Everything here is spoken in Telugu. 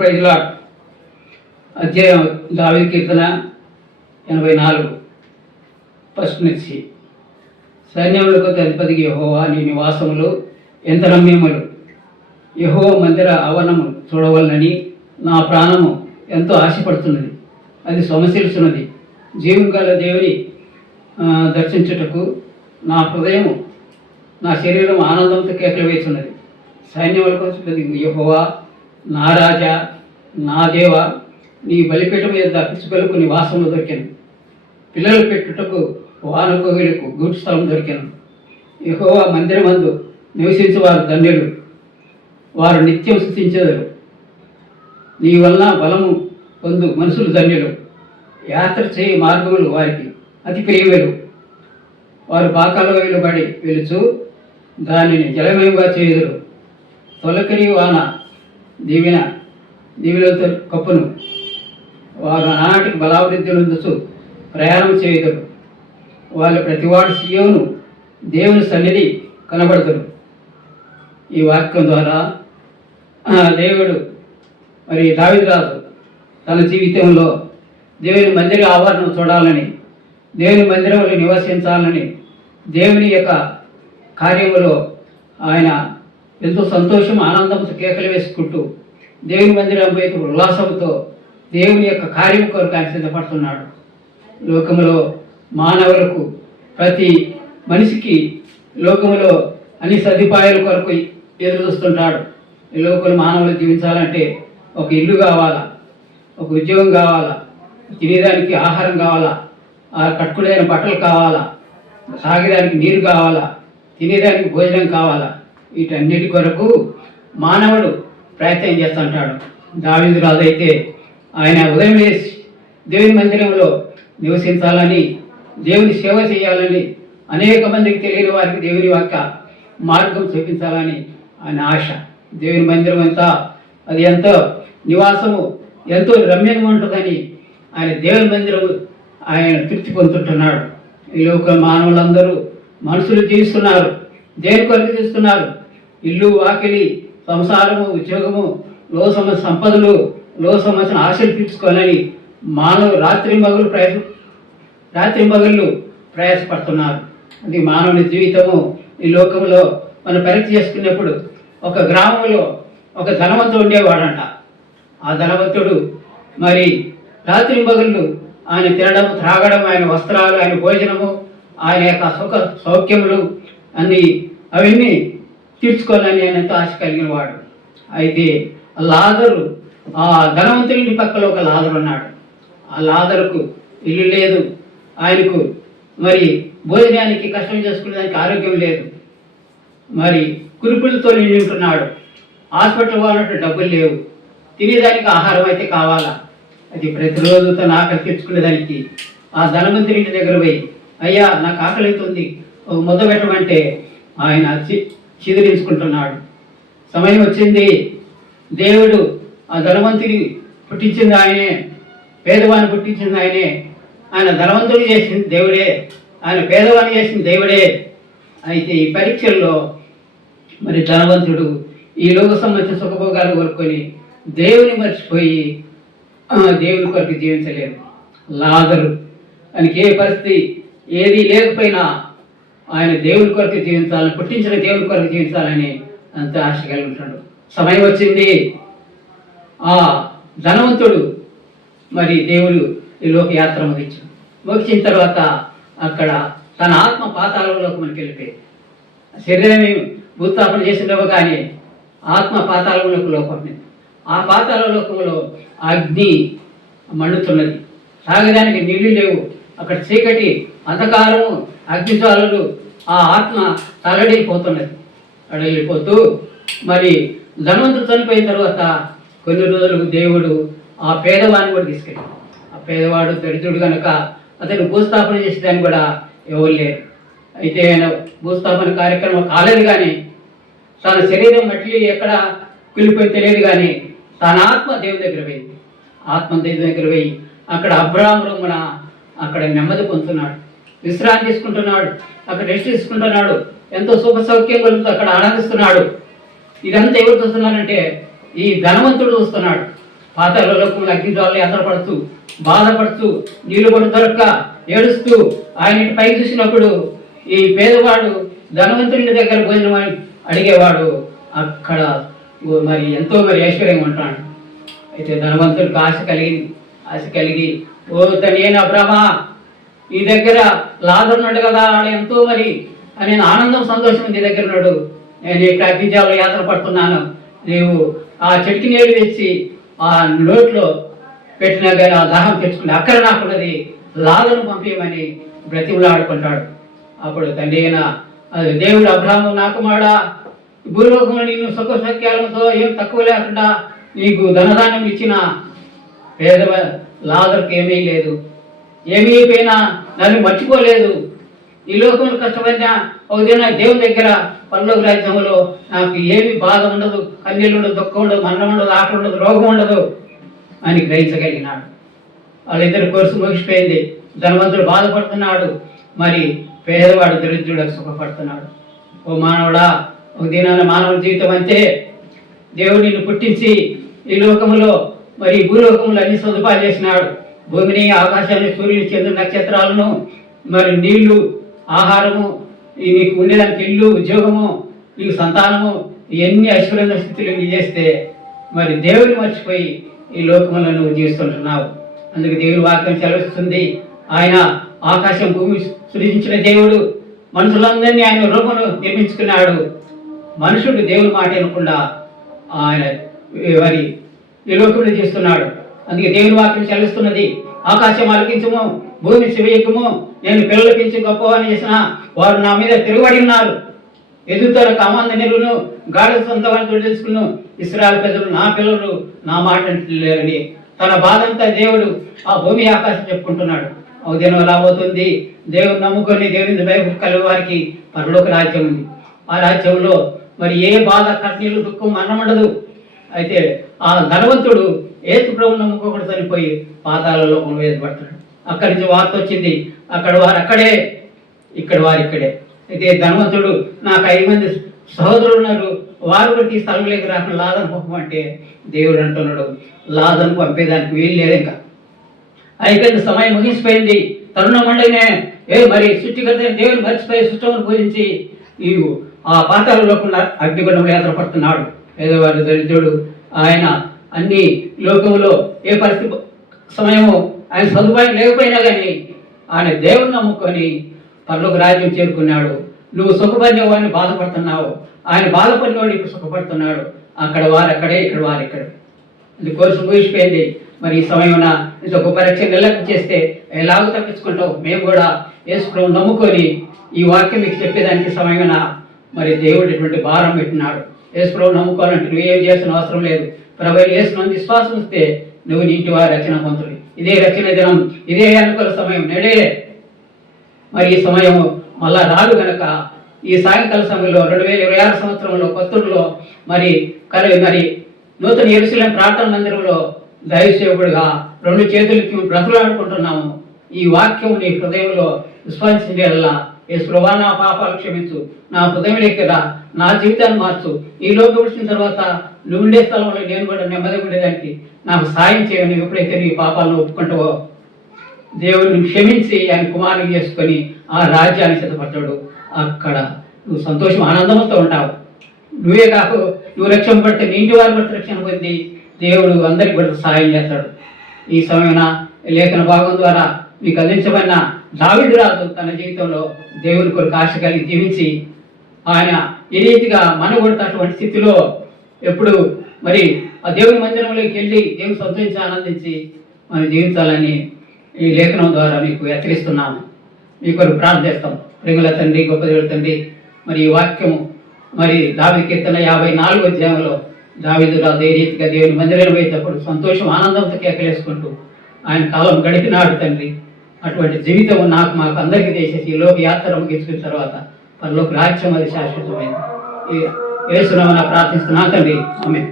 Praise lord. అధ్యాయం దావీదు కీర్తన 84 ఫస్ట్ నుంచి. సైన్యములకు అధిపతికి యెహోవా నీ నివాసములు ఎంత రమ్యములు, యెహోవా మందిర ఆవరణము చూడవలనని నా ప్రాణము ఎంతో ఆశపడుతున్నది. అది సొమశిల్చున్నది. జీవం గల దేవుని దర్శించుటకు నా హృదయము నా శరీరం ఆనందంతో కేకలు వేస్తున్నది. సైన్యములకు అధిపతికి యెహోవా నా రాజా నా దేవ, నీ బలిపీఠం మీద పిచ్చుకలకు నివాసంలో దొరికాను. పిల్లలు పెట్టుటకు వానకోగిలకు గూటి స్థలం దొరికాను. యెహోవా మందిరమందు నివసించే వారు ధన్యులు, వారు నిత్యం స్తుతించెదరు. నీ వలన బలము పొందు మనుషులు ధన్యులు. యాత్ర చేయి మార్గములు వారికి అతి ప్రియములు. వారు పాకాలో వెలుబడి వెలుచు దానిని జలమయంగా చేయుదురు. తొలకరి వాన దీవెలతో కప్పును. వారు ఆనాటికి బలాభివృద్ధి నొందుచు ప్రయాణం చేయుదురు. వాళ్ళ ప్రతివాడు సీయోను దేవుని సన్నిధి కనబడతారు. ఈ వాక్యం ద్వారా దేవుడు మరి దావీదు రాజు తన జీవితంలో దేవుని మందిర ఆవరణం చూడాలని, దేవుని మందిరంలో నివసించాలని, దేవుని యొక్క కార్యములో ఆయన ఎంతో సంతోషం ఆనందంతో కేకలు వేసుకుంటూ దేవుని మందిరం వైపు ఉల్లాసంతో దేవుని యొక్క కార్యం కొరకు ఆయన సిద్ధపడుతున్నాడు. లోకములో మానవులకు ప్రతి మనిషికి లోకములో అన్ని సదుపాయాల కొరకు ఎదురు చూస్తుంటాడు. ఈ లోకంలో మానవులు జీవించాలంటే ఒక ఇల్లు కావాలా, ఒక ఉద్యోగం కావాలా, తినేదానికి ఆహారం కావాలా, కట్టుకునే బట్టలు కావాలా, తాగేదానికి నీరు కావాలా, తినేదానికి భోజనం కావాలా. వీటన్నిటి కొరకు మానవుడు ప్రయత్నం చేస్తుంటాడు. దావీదు రాజు అయితే ఆయన ఉదయం వేసి దేవుని మందిరంలో నివసించాలని, దేవుని సేవ చేయాలని, అనేక మందికి తెలియని వారికి దేవుని యొక్క మార్గం చూపించాలని ఆయన ఆశ. దేవుని మందిరం అంతా అది ఎంతో నివాసము ఎంతో రమ్యంగా ఉంటుందని ఆయన దేవుని మందిరం ఆయన తృప్తి పొందుతుంటున్నాడు. ఈ లోక మానవులందరూ మనుషులు జీవిస్తున్నారు. దేని కొరకు జీవిస్తున్నారు? ఇల్లు వాకిలి సంసారము ఉద్యోగము సంపదలు సంవత్సరం ఆశలు తీర్చుకోవాలని మానవులు రాత్రి మగళ్ళు ప్రయాసపడుతున్నారు. అది మానవుని జీవితము. ఈ లోకంలో మనం పరీక్ష చేసుకున్నప్పుడు ఒక గ్రామంలో ఒక ధనవంతుడు ఉండేవాడంట. ఆ ధనవంతుడు మరి రాత్రి మగళ్ళు ఆయన తినడం త్రాగడం, ఆయన వస్త్రాలు, ఆయన భోజనము, ఆయన యొక్క సౌఖ్యములు అవన్నీ తీర్చుకోవాలని ఆయన ఎంతో ఆశ కలిగిన వాడు. అయితే లాజరు, ఆ ధనవంతుడి పక్కలో ఒక లాజరు ఉన్నాడు. ఆ లాజరుకు ఇల్లు లేదు, ఆయనకు మరి భోజనానికి కష్టం చేసుకునేదానికి ఆరోగ్యం లేదు, మరి కురుపులతో నిండి ఉంటున్నాడు. హాస్పిటల్ వాళ్ళంటే డబ్బులు లేవు, తినేదానికి ఆహారం అయితే కావాలా. అది ప్రతిరోజు తన ఆకలి తెచ్చుకునేదానికి ఆ ధనవంతుడి ఇంటి దగ్గర పోయి, అయ్యా నాకు ఆకలి అవుతుంది, ఒక ముద్ద పెట్టమంటే ఆయన చిదిరించుకుంటున్నాడు. సమయం వచ్చింది. దేవుడు ఆ ధనవంతుని పుట్టించింది ఆయనే, పేదవాడిని పుట్టించింది ఆయనే. ఆయన ధనవంతుడు చేసింది దేవుడే, ఆయన పేదవాడిని చేసింది దేవుడే. అయితే ఈ పరీక్షల్లో మరి ధనవంతుడు ఈ లోక సంబంధించిన సుఖభోగాలు కోరుకొని దేవుని మర్చిపోయి దేవుని కొరకు జీవించలేదు. లాజరు ఆయనకి ఏ పరిస్థితి ఏది లేకపోయినా ఆయన దేవుని కొరకు జీవించాలని, పుట్టించిన దేవుని కొరకు జీవించాలని అంత ఆశ కలిగి ఉంటాడు. సమయం వచ్చింది. ఆ ధనవంతుడు మరి దేవుడు ఈ లోక యాత్ర ముగించిన తర్వాత అక్కడ తన ఆత్మ పాతాళంలోకి మనకి వెళ్ళిపోయి, శరీరం భూస్థాపన చేసినవి కానీ ఆత్మ పాతాళంలోకి లోపడింది. ఆ పాతాళ లోకంలో అగ్ని మండుతున్నది, తాగడానికి నీళ్లు లేవు, అక్కడ చీకటి అంధకారము అగ్నిజ్వాలలు. ఆ ఆత్మ తలడిపోతున్నది. అడలిపోతూ మరి ధనవంతుడు చనిపోయిన తర్వాత కొన్ని రోజులకు దేవుడు ఆ పేదవాడిని కూడా తీసుకెళ్ళాడు. ఆ పేదవాడు దరిద్రుడు కనుక అతను భూస్థాపన చేసేదాన్ని కూడా ఎవరు లేరు. అయితే ఆయన భూస్థాపన కార్యక్రమం కాలేదు, కానీ తన శరీరం మట్లి ఎక్కడ కులిపోయి తెలియదు, కానీ తన ఆత్మ దేవుని దగ్గర పోయింది. ఆత్మ దేవుని దగ్గర పోయి అక్కడ అబ్రాహాము అక్కడ నెమ్మది పొందుతున్నాడు, విశ్రాంతి తీసుకుంటున్నాడు, అక్కడ రెస్ట్ తీసుకుంటున్నాడు, ఎంతో సుఖ సౌఖ్యం కలుగుతూ అక్కడ ఆనందిస్తున్నాడు. ఇదంతా ఎవరు చూస్తున్నారంటే ఈ ధనవంతుడు చూస్తున్నాడు. పాతాళ లోకంలో అగ్నిజ్వాలలు ఎదరపడుతూ బాధపడుతూ నీళ్లు పడి దొరక్క ఏడుస్తూ ఆయన పైకి చూసినప్పుడు ఈ పేదవాడు ధనవంతుని దగ్గర భోజనం అడిగేవాడు అక్కడ మరి ఎంతో మరి ఐశ్వర్యంగా ఉంటాడు. అయితే ధనవంతుడికి ఆశ కలిగి ఓ తనేన బ్రహ్మ ఈ దగ్గర లాదరున్నాడు కదా ఆడ ఎంతో మరి నేను ఆనందం సంతోషం నీ దగ్గర ఉన్నాడు, నేను ఇక్కడ అగ్నిజ్వాలలో యాత్ర పడుతున్నాను, నీవు ఆ చెట్టుకి నీళ్ళు తెచ్చి ఆ నోట్లో పెట్టినా కానీ ఆ దాహం తెచ్చుకుని అక్కడ నాకున్నది లాదను పంపించమని బ్రతిమలాడుకుంటాడు. అప్పుడు తండ్రి అయిన దేవుడు అబ్రాహాము నా కుమారుడా భూలోకంలో నిన్ను సుఖ సౌఖ్యాలతో ఏం తక్కువ లేకుండా నీకు ధనధాన్యం ఇచ్చిన పేద లాదరుకు ఏమీ లేదు, ఏమీ అయిపోయినా నన్ను మర్చిపోలేదు. ఈ లోకంలో కష్టపడినా ఒకదైనా దేవుని దగ్గర పరలోక రాజ్యంలో నాకు ఏమి బాధ ఉండదు, కన్నీళ్ళు ఉండదు, దుఃఖం ఉండదు, మరణం ఉండదు, ఆకలి ఉండదు, రోగం ఉండదు అని గ్రహించగలిగినాడు. వాళ్ళిద్దరు కోర్సు ముగిసిపోయింది. ధనవంతుడు బాధపడుతున్నాడు, మరి పేదవాడు దరిద్రుడు సుఖపడుతున్నాడు. ఓ మానవుడా, ఒక దినాన మానవ జీవితం అంతే. దేవుడు నిన్ను పుట్టించి ఈ లోకంలో మరి భూలోకంలో అన్ని సదుపాయాలు చేసినాడు. భూమిని, ఆకాశాన్ని, సూర్యుని, చంద్రుని, నక్షత్రాలను, మరి నీళ్లు, ఆహారము, నీకు ఉండేదానికి ఇల్లు, ఉద్యోగము, నీకు సంతానము, ఇవన్నీ ఐశ్వర్య స్థితులు నీ చేస్తే మరి దేవుడిని మర్చిపోయి ఈ లోకంలో నువ్వు జీవిస్తుంటున్నావు. అందుకు దేవుడి వాక్యం సెలవిస్తుంది, ఆయన ఆకాశం భూమి సృజించిన దేవుడు మనుషులందరినీ ఆయన రూపంలో నిర్మించుకున్నాడు. మనుషుడు దేవుడి మాట వినకుండా ఆయన మరి ఈ లోకంలో చేస్తున్నాడు. అందుకే దేవుని వాక్యం సెలవిస్తున్నది, ఆకాశం ఆలకించము, భూమి శివయజ్ఞము, నేను పిల్లలు పెంచి గొప్పవారిని చేసిన వారు నా మీద తిరుగుబడి ఉన్నారు. ఎదుగుతారు కామాంధ నిరును గాఢ సొంతవారిని తెలుసుకును. ఇశ్రాయేలు ప్రజలు నా పిల్లలు నా మాట లేరని తన బాధంతా దేవుడు ఆ భూమి ఆకాశం చెప్పుకుంటున్నాడు. ఉదయం ఎలా అవుతుంది? దేవుని నమ్ముకొని దేవుని భయభక్తులు వారికి పరలోక రాజ్యం ఉంది. ఆ రాజ్యంలో మరి ఏ బాధ, కన్నీళ్ళు, దుఃఖం, మరణం ఉండదు. అయితే ఆ ధనవంతుడు ఏసు ప్రభువును నమ్ముకోకుండా చనిపోయి పాతాళలో వేయబడతాడు. అక్కడి నుంచి వార్త వచ్చింది, అక్కడ వారు అక్కడే, ఇక్కడ వారు ఇక్కడే. అయితే ధనవంతుడు నాకు 5 మంది సహోదరులు ఉన్నారు, వారు కూడా ఈ స్థలంలోకి రాకుండా లాదను పంపమంటే దేవుడు అంటున్నాడు, లాదను పంపేదానికి వీలు లేదు. ఇంకా అయిపోయింది, సమయం ముగిసిపోయింది. తరుణం ఉండగానే మరి సృష్టికర్త దేవుని మర్చిపోయి సృష్టమును పూజించి ఈ ఆ పాతాళంలో అగ్నిగుండంలో ఏర్పడుతున్నాడు. పేదవాడు దరిద్రుడు ఆయన అన్ని లోకంలో ఏ పరిస్థితి సమయము ఆయన సదుపాయం లేకపోయినా కానీ ఆయన దేవుని నమ్ముకొని పరలోక రాజ్యం చేరుకున్నాడు. నువ్వు సుఖపడిన వాడిని బాధపడుతున్నావు, ఆయన బాధపడిన వాడు ఇప్పుడు సుఖపడుతున్నాడు. అక్కడ వారు అక్కడే, ఇక్కడ వారు ఇక్కడ. ఇది కోర్సు ముగిసిపోయింది. మరి ఈ సమయమున ఇంత గొప్ప రక్షణ నిర్లక్ష్యం చేస్తే ఎలాగో తప్పించుకుంటావు? మేము కూడా యేసు ప్రభువును నమ్ముకొని ఈ వాక్యం మీకు చెప్పేదానికి సమయమున మరి దేవుడు ఇటువంటి భారం పెట్టినాడు. యేసు ప్రభువును నమ్ముకోవాలంటే నువ్వేం చేసిన అవసరం లేదు. ప్రభువు యేసునందు విశ్వాసం ఇస్తే నువ్వు నీ ఇంటి వారి రక్షణ పొందుతుంది. ఇదే రక్షణ దినం, ఇదే అనుకూల సమయం, నేడే. మరి ఈ సమయము మళ్ళా రాదు కనుక ఈ సాయంకాల సమయంలో 2026 సంవత్సరంలో కొత్తూరులో మరి నూతన యెరూషలేము ప్రార్థన మందిరంలో దైవసేవకుడిగా 2 చేతులకి బ్రతులాడుకుంటున్నాము. ఈ వాక్యం నీ హృదయంలో విశ్వసించేలా, యేసు ప్రభువా నా పాపాలు క్షమించు, నా హృదయంలోకి రా, నా జీవితాన్ని మార్చు, ఈ లోకం వచ్చిన తర్వాత నువ్వు ఉండే స్థలంలో నేను కూడా నెమ్మదిగా ఉండేదానికి నాకు సాయం చేయని ఎప్పుడైతే నీ పాపాలను ఒప్పుకుంటావో దేవుడిని క్షమించి ఆయన కుమారుని చేసుకొని ఆ రాజ్యాన్ని సిద్ధపడతాడు. అక్కడ నువ్వు సంతోషం, ఆనందంతో ఉంటావు. నువ్వే కాకు, నువ్వు రక్షణ పడితే నీ ఇంటి వారు కూడా రక్షణ పొంది దేవుడు అందరికి కూడా సాయం చేస్తాడు. ఈ సమయన లేఖన భాగం ద్వారా మీకు అందించబడిన దావీదు రాజు తన జీవితంలో దేవుని కొరకు ఆశ కలిగి జీవించి ఆయన ఏ రీతిగా మనగొడుతున్నటువంటి స్థితిలో ఎప్పుడు మరి ఆ దేవుని మందిరంలోకి వెళ్ళి దేవుని సంతోషించి ఆనందించి మనం జీవించాలని ఈ లేఖనం ద్వారా మీకు హెచ్చరిస్తున్నాము. మీ కొరకు ప్రార్థిస్తాం. ప్రేమల తండ్రి, గొప్ప దేవుడు తండ్రి, మరి ఈ వాక్యము మరి దావీదు కీర్తన 54వ అధ్యాయంలో దావీదు రాజు ఏ రీతిగా దేవుని మందిరంలో పోయేటప్పుడు సంతోషం, ఆనందంతో కేకలేసుకుంటూ ఆయన కాలం గడిపినాడు తండ్రి. అటువంటి జీవితం నాకు మాకు అందరికీ చేసేసి ఈ లోక యాత్ర ముగించుకున్న తర్వాత పరలోక రాజ్యం అది శాశ్వతమైంది. యేసు నామమున ప్రార్థిస్తున్నా తండ్రి, ఆమేన్.